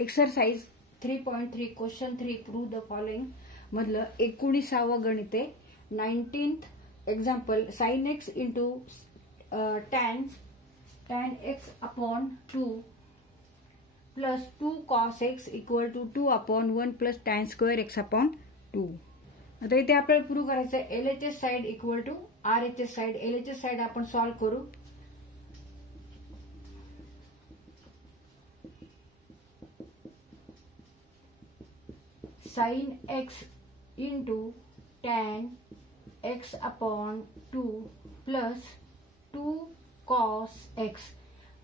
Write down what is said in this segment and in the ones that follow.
Exercise 3.3 question 3 prove the following मधलं 19वा गणित आहे. 19th example sin x into tan x upon 2 plus 2 cos x equal to 2 upon 1 plus tan square x upon 2. आता इथे आपल्याला prove करायचं आहे LHS side equal to RHS side. LHS side आपण सॉल्व करू. sin x into tan x upon 2 plus 2 cos x.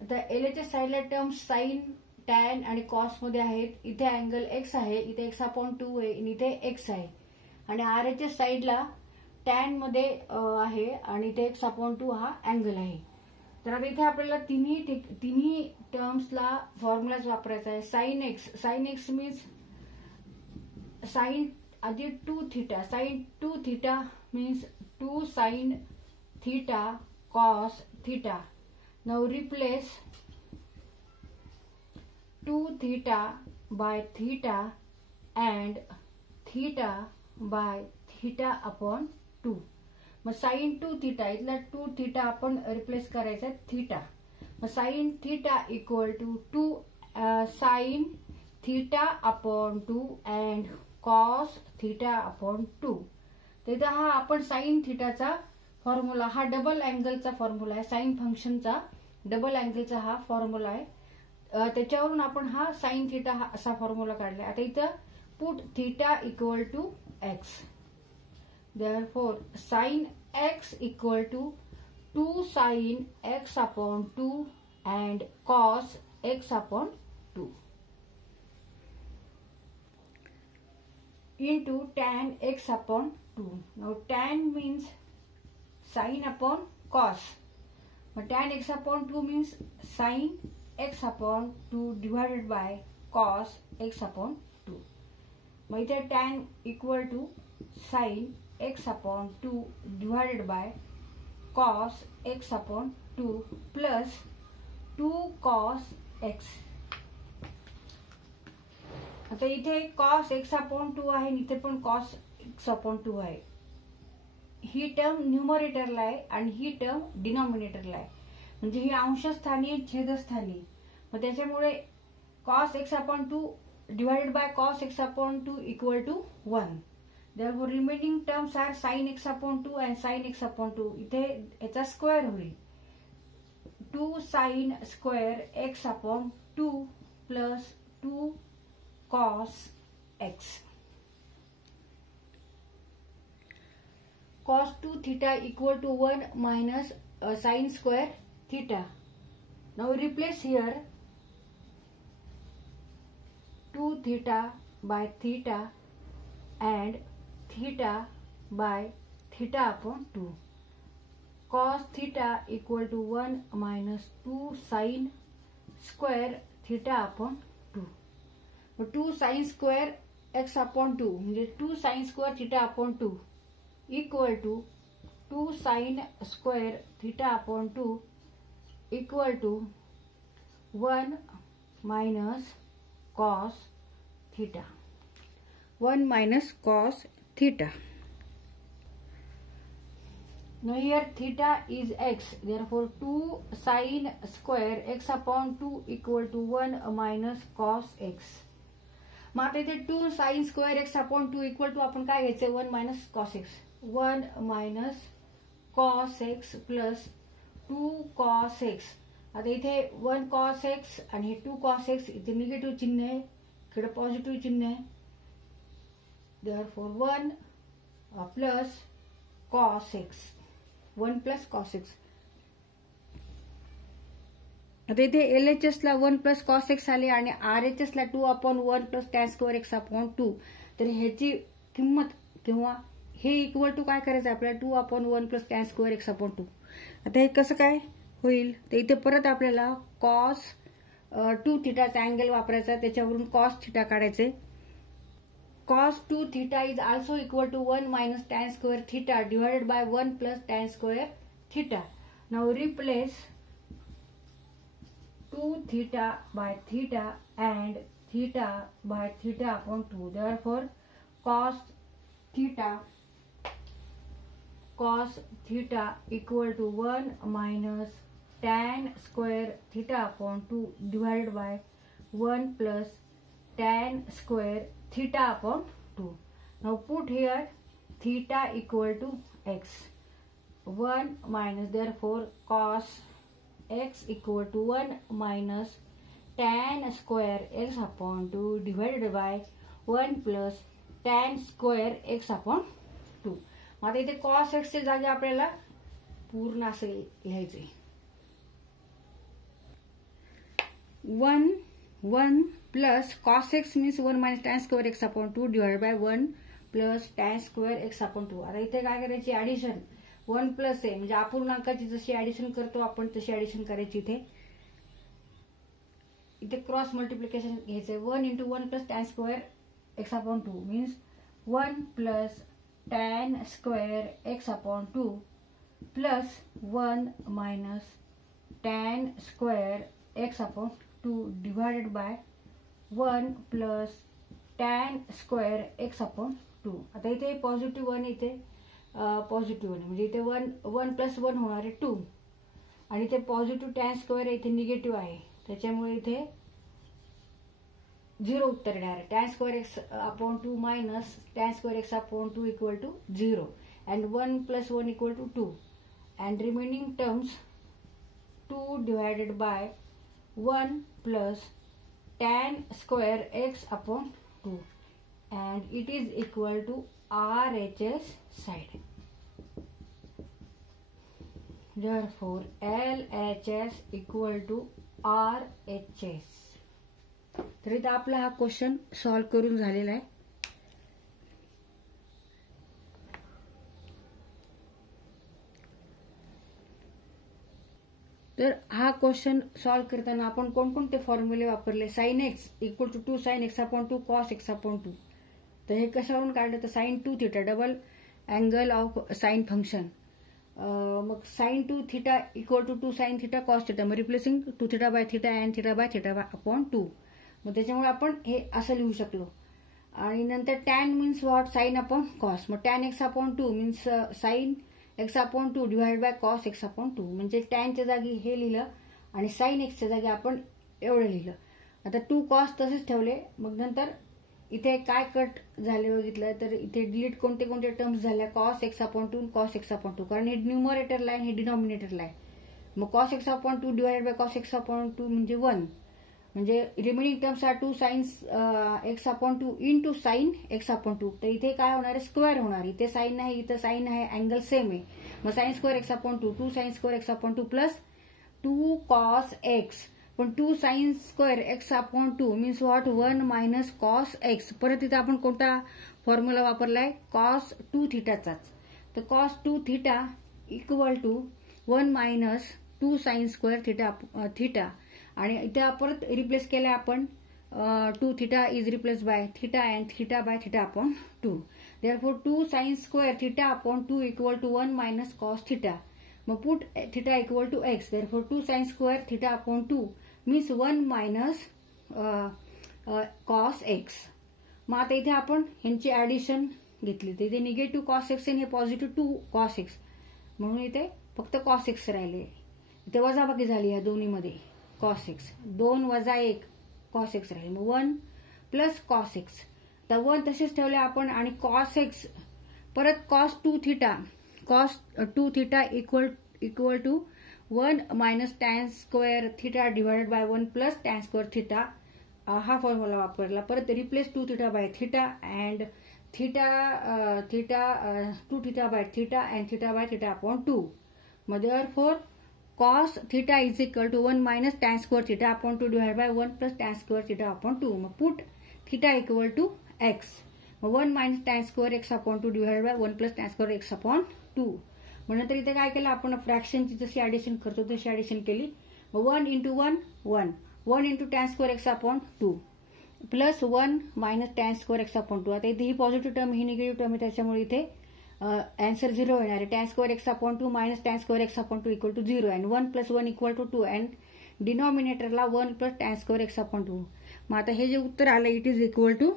आता LHS साइडला terms sine tan आणि cos मध्ये आहेत. इथे अँगल x आहे, इथे x अपॉन 2 आहे आणि इथे x आहे. आणि RHS साइडला tan मध्ये आहे आणि इथे x अपॉन 2 हा अँगल आहे. तर आता इथे आपल्याला तिन्ही टर्म्सला फॉर्म्युलाच वापरायचा आहे. sin x मीन्स sin आधी 2 theta, sin 2 theta means 2 sin theta cos theta. Now replace 2 theta by theta and theta by theta upon 2. मग sin 2 theta इथला 2 theta आपण रिप्लेस करायचा थीटा. मग sin theta equal to 2 sin theta upon 2 and cos theta upon 2. तर हा आपण sign थीटाचा formula, हा double अँगलचा formula आहे. साइन फंक्शनचा डबल अँगलचा हा फॉर्म्युला आहे. त्याच्यावरून आपण हा साइन थीटा हा असा फॉर्म्युला काढला. आता इथं put theta equal to x. Therefore sine x equal to 2 sine x upon 2 and cos x upon 2 into tan x upon 2. Now tan means sin upon cos. But tan x upon 2 means sin x upon 2 divided by cos x upon 2. मग इथे tan equal to sin x upon 2 divided by cos x upon 2 plus 2 cos x. आता इथे cos x upon 2 आहे आणि इथे पण cos x upon 2 आहे. ही term न्यूमरेटरला आहे आणि ही टर्म डिनॉमिनेटरला आहे. म्हणजे ही अंशस्थानी छेदस्थानी. मग त्याच्यामुळे cos x upon 2 divided by cos x upon 2 equal to 1. Therefore remaining terms are sin x upon 2 and sin x upon 2. इथे याचा स्क्वेअर होईल. 2 sin square x upon 2 plus 2 cos x. Cos 2 theta equal to 1 minus sin square theta. Now replace here 2 theta by theta and theta by theta upon 2. Cos theta equal to 1 minus 2 sin square theta upon 2. 2 sin square x upon 2 म्हणजे 2 sin square theta upon 2 equal to 2 sin square theta upon 2 equal to 1 minus cos theta. 1 minus cos theta. Now here theta is x. Therefore 2 sin square x upon 2 equal to 1 minus cos x. मग आता इथे 2 sin square x upon 2 equal to आपण काय घ्यायचं 1 minus cos x. 1 minus cos x plus 2 cos x. आता इथे 1 cos x आणि 2 cos x इथे निगेटिव्ह चिन्ह आहे, इकडे पॉझिटिव्ह चिन्ह आहे. Therefore 1 plus cos x. 1 plus cos x. आता इथे LHS ला 1 प्लस cos x आले आणि RHS ला 2 upon 1 plus tan square x upon 2. तर ह्याची किंमत किंवा हे इक्वल टू काय करायचं आपल्याला 2 upon 1 plus tan square x upon 2. आता हे कसं काय होईल तर इथे परत आपल्याला cos 2 थिटाचा अँगल वापरायचा, त्याच्यावरून cos थिटा काढायचे. cos 2 theta is also equal to 1 minus tan square theta divided by 1 plus tan square theta. Now replace 2 theta by theta and theta by theta upon 2. Therefore cos theta equal to 1 minus tan square theta upon 2 divided by 1 plus tan square theta upon 2. Now put here theta equal to x. 1 minus, therefore cos x equal to 1 minus tan square x upon 2 divided by 1 plus tan square x upon 2. आता इथे cos x च्या जागी आपल्याला पूर्ण असे लिहायचे. 1 plus cos x means 1 minus tan square x upon 2 divided by 1 plus tan square x upon 2. आता इथे काय करायची, ऍडिशन. 1 प्लस आहे म्हणजे अपूर्णांकाची जशी ऍडिशन करतो आपण तशी ऍडिशन करायची. इथे क्रॉस मल्टिप्लिकेशन घ्यायचंय. 1 into 1 plus tan square x upon 2 means 1 plus tan square x upon 2 plus 1 minus tan square x upon 2 divided by 1 plus tan square x upon 2. आता इथे पॉझिटिव्ह 1 इथे पॉझिटिव्ह 1 म्हणजे इथे 1 plus 1 होणार आहे 2 आणि इथे पॉझिटिव्ह tan स्क्वेअर इथे निगेटिव्ह आहे त्याच्यामुळे इथे 0 उत्तर येणार आहे. tan square x upon 2 minus tan square x upon 2 equal to 0 and 1 plus 1 equal to 2 and remaining terms 2 divided by 1 plus tan square x upon 2 and it is equal to RHS side. Therefore LHS equal to RHS. तर इथं आपला हा question solve करून झालेला आहे. तर हा question solve करताना आपण कोणकोणते फॉर्म्युले वापरले. Sine x equal to 2 sin x upon 2 cos x upon 2. तर हे कशावरून काढलं तर sin 2 theta double angle of sine function. मग sin 2 theta equal to 2 sin theta cos theta. मग replacing 2 theta by theta and theta by theta upon 2. मग त्याच्यामुळे आपण हे असं लिहू शकलो. आणि नंतर tan means what sine upon cos. मग tan x upon 2 means sign x upon 2 divide by cos x upon 2. म्हणजे टॅनच्या जागी हे लिहिलं आणि साइन एक्सच्या जागी आपण एवढं लिहिलं. आता 2 cos तसेच ठेवले. मग नंतर इथे काय कट झाले बघितलं तर इथे डिलीट कोणते कोणते टर्म्स झाल्या. cos x upon 2 cos x upon 2 कारण हे न्यूमरेटरला आहे हे डिनॉमिनेटरला आहे. मग cos x upon 2 divide by cos x upon 2 म्हणजे 1. म्हणजे remaining terms are 2 sin x upon 2 into sine x upon 2. तर इथे काय होणार आहे स्क्वेअर होणार. इथे साइन आहे इथे साइन आहे अँगल सेम आहे. मग sine square x upon 2 2 sin square x upon 2 plus 2 cos x. पण 2 sin square x upon 2 means what 1 minus cos x. परत इथे आपण कोणता फॉर्म्युला वापरलाय cos 2 थीटाचाच. तर cos 2 theta equal to 1 minus 2 sin square theta आणि इथे परत रिप्लेस केलं आपण 2 theta is replace by theta and theta by theta upon 2. Therefore 2 sin square theta upon 2 equal to 1 minus cos theta. मग put theta equal to x. Therefore 2 sin square theta upon 2 means 1 minus cos x. मग आता इथे आपण ह्यांची addition घेतली तर इथे negative cos x आणि हे पॉझिटिव्ह 2 cos x म्हणून इथे फक्त cos x राहिले. इथे वजाबाकी झाली या दोन्हीमध्ये cos x. 2 वजा 1 cos x राहील. मग 1 प्लस cos x. तर 1 तसेच ठेवले आपण आणि cos x परत cos 2 theta equal to 1 minus tan square theta divided by 1 plus tan square theta. हा फॉर्म्युला वापरला. परत replace 2 theta by theta and theta 2 theta by theta and theta by theta upon 2. मग therefore cos theta is equal to 1 minus tan square theta upon 2 divided by 1 plus tan square theta upon 2. मग put theta equal to x. मग 1 minus tan square x upon 2 divided by 1 plus tan square x upon 2. मग नंतर इथे काय केलं आपण फ्रॅक्शनची जशी addition करतो तशी ऍडिशन केली. मग 1 into 1 into tan square x upon 2 plus 1 minus tan square x upon 2. आता इथे ही पॉझिटिव्ह टर्म ही निगेटिव्ह टर्म आहे त्याच्यामुळे इथे आन्सर 0 येणार आहे. tan square x upon 2 minus tan square x upon 2 equal to 0 and 1 plus 1 equal to 2 and डिनॉमिनेटरला 1 plus tan square x upon 2. मग आता हे जे उत्तर आलं it is equal to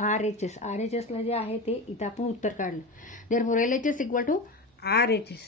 RHS. RHSला जे आहे ते इथं आपण उत्तर काढलं. Therefore LHS equal to RHS.